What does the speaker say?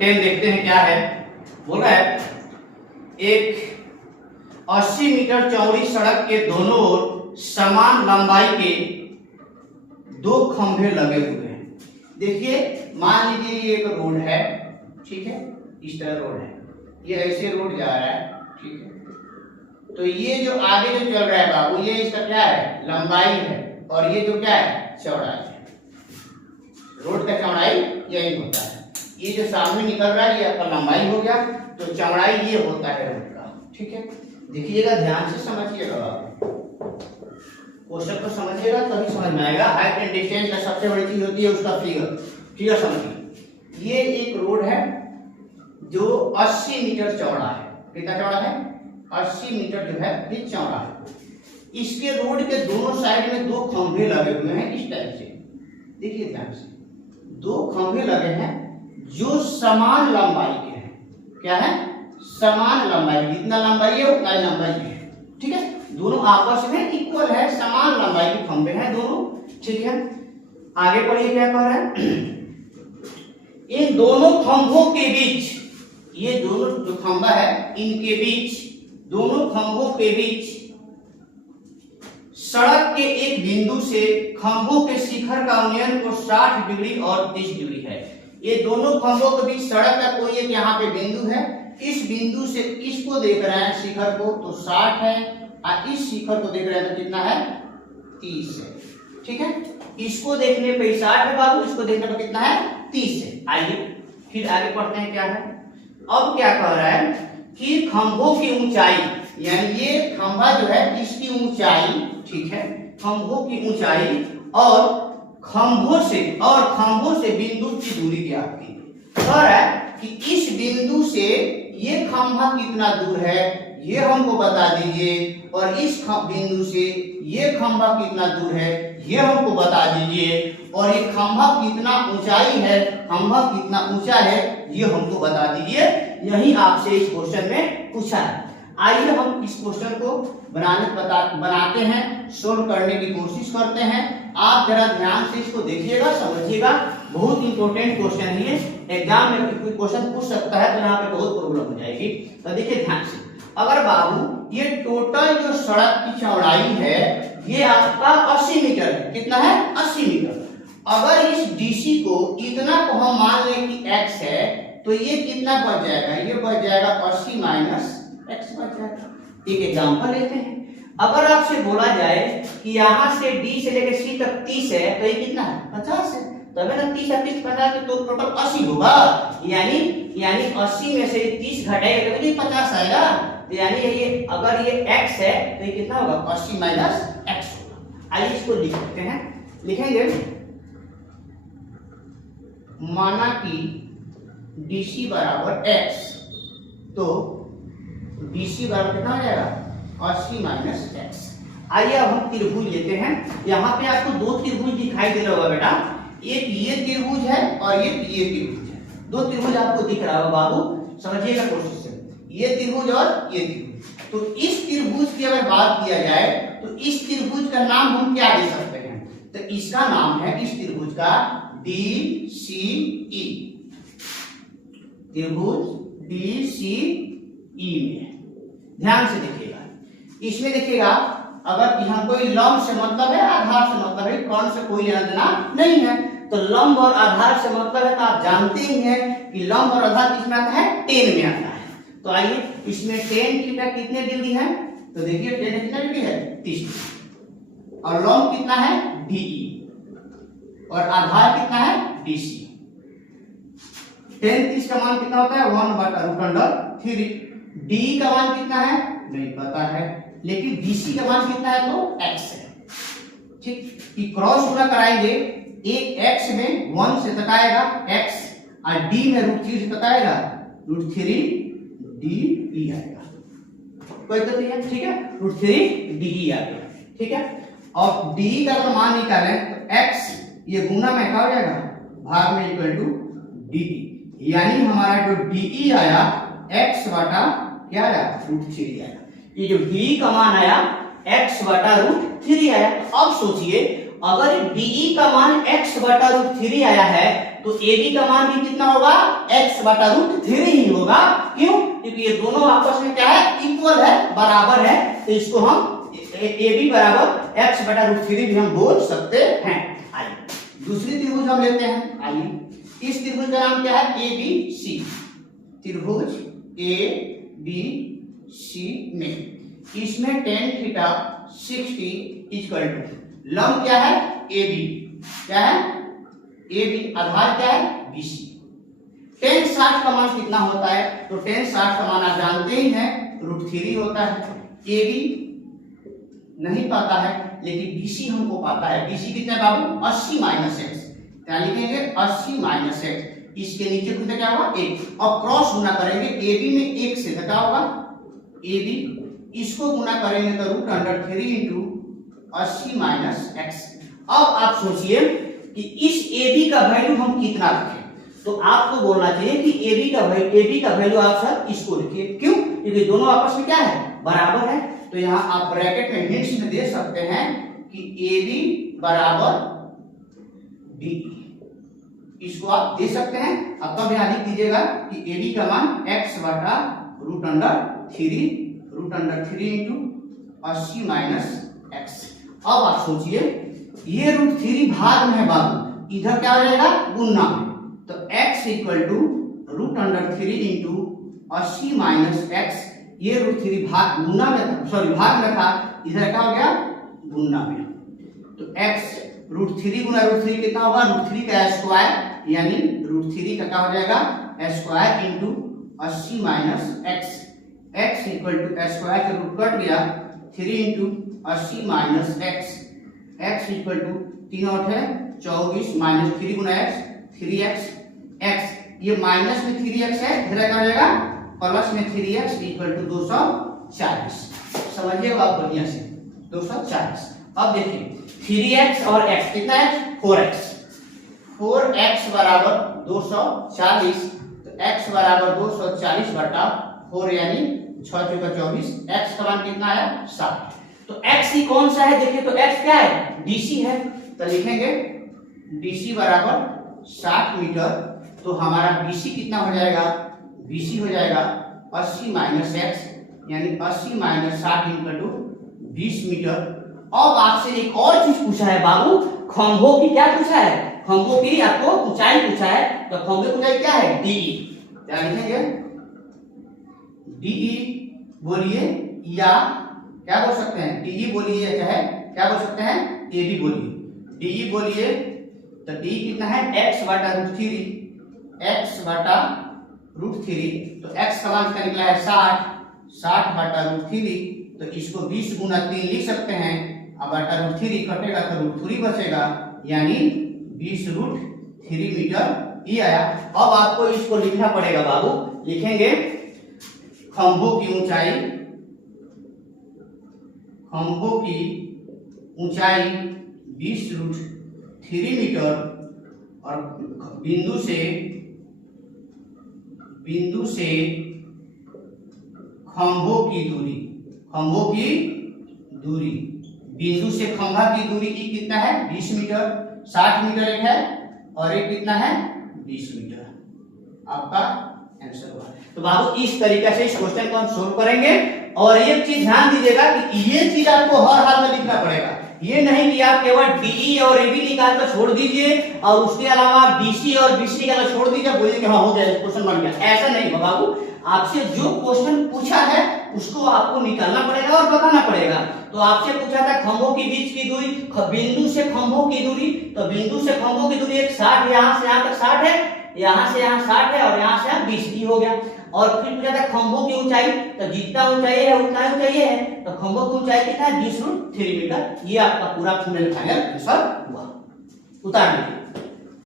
10 देखते हैं क्या है। बोल रहा है एक 80 मीटर चौड़ी सड़क के दोनों ओर समान लंबाई के 2 खंभे लगे हुए हैं। देखिए मान लीजिए ये एक रोड है, ठीक है, इस तरह रोड है, ये ऐसे रोड जा रहा है, ठीक है। तो ये जो आगे जो चल रहा है बाबू, ये इसका क्या है, लंबाई है, और ये जो क्या है, चौड़ाई है। रोड का चौड़ाई यही होता है। ये जो सामने निकल रहा है ये आपका लंबाई हो गया, तो चौड़ाई ये होता है रोड का, ठीक है। देखिएगा ध्यान से समझिएगा बाबू, क्वेश्चन को समझिएगा तभी समझ में आएगा। हाइट एंड डिस्टेंस का सबसे बड़ी चीज होती है उसका फिगर समझिए। ये एक रोड है जो 80 मीटर चौड़ा है। कितना चौड़ा है, 80 मीटर जो है ये चौड़ा है। इसके रोड के दोनों साइड में 2 खंभे लगे हुए हैं इस टाइप से। देखिए ध्यान से, 2 खंभे लगे हैं जो समान लंबाई के हैं। क्या है, समान लंबाई, जितना लंबाई है उतना ही लंबाई है, ठीक है। दोनों आपस में इक्वल है, समान लंबाई के खंभे हैं दोनों, ठीक है। आगे पढ़िए क्या कह रहा है। इन दोनों खंभों के बीच, ये दोनों जो खंभा है इनके बीच, दोनों खंभों के बीच सड़क के एक बिंदु से खंभों के शिखर का उन्नयन को 60 डिग्री और 30 डिग्री है। ये दोनों खंभों के बीच सड़क का कोई एक यहाँ पे बिंदु है, इस बिंदु से इसको देख रहे हैं शिखर को तो 60 है, और इस शिखर को देख रहे हैं तो कितना है, 30 है, ठीक है। इसको देखने पे 60 है बाबू, इसको देखने पे कितना है, 30 है। आइए फिर आगे पढ़ते हैं क्या है। अब क्या कह रहा है कि खंभों की ऊंचाई, यानी ये खंभा जो है इसकी ऊंचाई, ठीक है, खंभों की ऊंचाई और खंभों से बिंदु की दूरी ज्ञात कीजिए। कह रहा है कि इस बिंदु से ये खंभा कितना दूर है ये हमको बता दीजिए, और इस बिंदु से ये खंभा कितना दूर है ये हमको बता दीजिए, और ये खंभा कितना ऊंचाई है, खंभा कितना ऊंचा है ये हमको बता दीजिए। यही आपसे इस क्वेश्चन में पूछा है। आइए हम इस क्वेश्चन को बनाते हैं, सोल्व करने की कोशिश करते हैं। आप जरा ध्यान से इसको देखिएगा, समझिएगा, बहुत इंपॉर्टेंट क्वेश्चन है ये। एग्जाम में कोई क्वेश्चन पूछ सकता है तो यहाँ पे बहुत प्रॉब्लम हो जाएगी। तो देखिए ध्यान से, अगर बाबू ये टोटल जो सड़क की चौड़ाई है ये आपका 80 मीटर है। कितना है, 80 मीटर। अगर इस डीसी को इतना को हम मान लें कि x है तो ये कितना बच जाएगा, ये बच जाएगा 80 माइनस x बच जाएगा। एक एग्जांपल लेते हैं। अगर आपसे बोला जाए कि यहाँ से D से लेकर C तक 30 है तो ये कितना है, 50 है। तब ना 30 और 30 50 तो टोटल 80 होगा। यानी 80 में से 30 घटाएगा तो ये 50 आएगा। तो यानी ये अगर ये x है तो ये कितना होगा, 80 माइनस x होगा। आइए इसको लिख सकते हैं, लिखेंगे माना कि DC बराबर x, तो DC बराबर कितना हो जाएगा, 80 माइनस x। आइए अब हम त्रिभुज लेते हैं। यहाँ पे आपको 2 त्रिभुज दिखाई दे रहा होगा बेटा, एक ये त्रिभुज है और एक ये त्रिभुज है। 2 त्रिभुज आपको दिख रहा होगा बाबू, समझिएगा कोशिश से, ये त्रिभुज और ये त्रिभुज। तो इस त्रिभुज की अगर बात किया जाए तो इस त्रिभुज का नाम हम क्या दे सकते हैं, तो इसका नाम है इस त्रिभुज का DCE। त्रिभुज DCE में ध्यान से देखिएगा, इसमें देखिएगा अगर यहाँ कोई लंब से मतलब है, आधार से मतलब है, कौन से कोई लेना देना नहीं है। तो लंब और आधार से मतलब है तो आप जानते ही हैं कि लंब और आधार किसमें आता है, 10 में आता है। तो आइए इसमें 10 थीटा कितने डिग्री है, तो देखिए 10 कितना डिग्री है, 30 डिग्री। और लंब कितना है, DE, और आधार कितना है, DC। 10 30 का मान कितना होता है, 1/√3। DE का मान कितना है नहीं पता है, लेकिन DC का मान कितना है तो x है, ठीक। कि क्रॉस गुणा कराएंगे, एक x में 1 से तकाएगा x, और D में √3 से तकाएगा √3DE आएगा। कोई तो नहीं है, ठीक है, √3DE आ गया, ठीक है। और DE का अगर मान निकालें तो x ये गुना में क्या हो जाएगा, भाग में इक्वल टू DE, यानी हमारा जो DE आया x बटा क्या आया, √3 आया। ये जो DE का मान आया x बटा √3 आया। अब सोचिए अगर DE का मान x बटा √3 आया है तो AB का मान भी कितना होगा, x x बटा रूट 3 ही होगा। क्यों? क्योंकि ये दोनों आपस में क्या है, इक्वल है, बराबर है, तो इसको हम ए बी बराबर x बटा रूट 3 भी हम बोल सकते हैं। आइए दूसरी त्रिभुज हम लेते हैं। आइए इस त्रिभुज का नाम क्या है, ए बी सी। त्रिभुज ए बी सी में इसमें tan थीटा 60 इक्वल टू लंब क्या है, ए बी, क्या है, ए बी, आधार क्या है, BC। tan 60 का मान कितना होता है, तो tan 60 का मान आप जानते ही हैं, √3 होता है। ए बी नहीं पाता है, लेकिन BC हमको पाता है। BC कितना है बाबू, 80 माइनस एक्स, क्या लिखेंगे, 80 माइनस एक्स। इसके नीचे कितना क्या होगा, 1, और क्रॉस गुना करेंगे ए बी में 1 से, तो क्या होगा, ए बी, इसको गुना करेंगे तो √3 इंटू 80 माइनस एक्स। अब आप सोचिए कि इस ए बी का वैल्यू हम कितना रखें, तो आपको बोलना चाहिए कि ए बी का वैल्यू आप सर इसको लिखिए। क्यों? क्योंकि दोनों आपस में क्या है, बराबर है। तो यहाँ आप ब्रैकेट में हिंट्स में दे सकते हैं कि ए बी बराबर डी, इसको आप दे सकते हैं। अब तब यहाँ लिख दीजिएगा कि ए बी का मान x बटा √3 इंटू 80 माइनस एक्स। अब आप सोचिए ये √3 भाग में है बाबू, इधर क्या हो जाएगा, गुना में, तो x equal to √3 into 80 minus x. ये √3 भाग गुना में था, सॉरी भाग में था, इधर क्या हो गया, गुना में। तो x √3 गुना √3 कितना होगा, √3 का स्क्वायर, यानी √3 का क्या हो जाएगा, square into 80 minus x. x equal to square का रूट कट गया, 3 into 80 minus x. x equal to 3 और 24 माइनस 3 गुना x, 3x, x ये माइनस में 3x है, इधर क्या हो जाएगा, प्लस में 3x इक्वल टू 240। समझिए बात बढ़िया से, 240। अब देखिए 3x और x कितना है, 4x बराबर 240, तो x बराबर 240 बटा 4 यानी 6 चौका 24, x का मान कितना आया, 60। तो x ही कौन सा है, देखिए तो x क्या है, BC है, तो लिखेंगे BC बराबर 60 मीटर। तो हमारा BC कितना हो जाएगा, BC हो जाएगा 80 माइनस एक्स, यानी 80 माइनस 60 इक्वल टू 20 मीटर। अब आपसे एक और चीज पूछा है बाबू, खंभों की क्या पूछा है, खंभों की आपको ऊंचाई पूछा है। तो खंभे की ऊंचाई क्या है, DE, क्या लिखेंगे, DE बोलिए, या क्या बोल सकते हैं, DE बोलिए, चाहे क्या बोल सकते हैं, AB बोलिए। DE बोलिए तो DE कितना है, x बटा √3, x बटा √3, तो x का मान कितना निकला है, 60 बटा √3, तो इसको 20 गुना 3 लिख सकते हैं। अब बटा √3 कटेगा तो √3 बचेगा, यानी 20√3 मीटर ये आया। अब आपको इसको लिखना पड़ेगा बाबू, लिखेंगे खंभों की ऊंचाई 20√3 मीटर, और बिंदु से खंभों की दूरी, बिंदु से खंभा की दूरी की कितना है, 20 मीटर, 60 मीटर एक है, और एक कितना है, 20 मीटर। आपका आंसर हुआ। तो बाबू इस तरीके से इस क्वेश्चन को हम सोल्व करेंगे। और एक चीज ध्यान दीजिएगा कि ये चीज आपको हर हाल में लिखना पड़ेगा, ये नहीं कि आप केवल DE और AB निकाल कर छोड़ दीजिए और उसके अलावा BC और BC निकाल कर छोड़ दीजिए, बोलिए कि हाँ हो गया, क्वेश्चन बन गया। ऐसा नहीं होगा बाबू, आपसे जो क्वेश्चन पूछा है उसको आपको निकालना पड़ेगा और बताना पड़ेगा। तो आपसे पूछा था खंभों के बीच की दूरी, बिंदु से खंभों की दूरी, तो बिंदु से खंभों की दूरी एक 60, यहाँ से यहाँ तक 60 है, यहाँ से यहाँ 60 है, और यहाँ से यहाँ 20 की हो गया। और फिर पूछा था खंभों की ऊंचाई, तो जितना ऊंचाई है उतना ऊंचाई है, तो खंभों की ऊंचाई कितना है, 20√3 मीटर। ये आपका पूरा फाइनल आंसर हुआ। उतार दीजिए।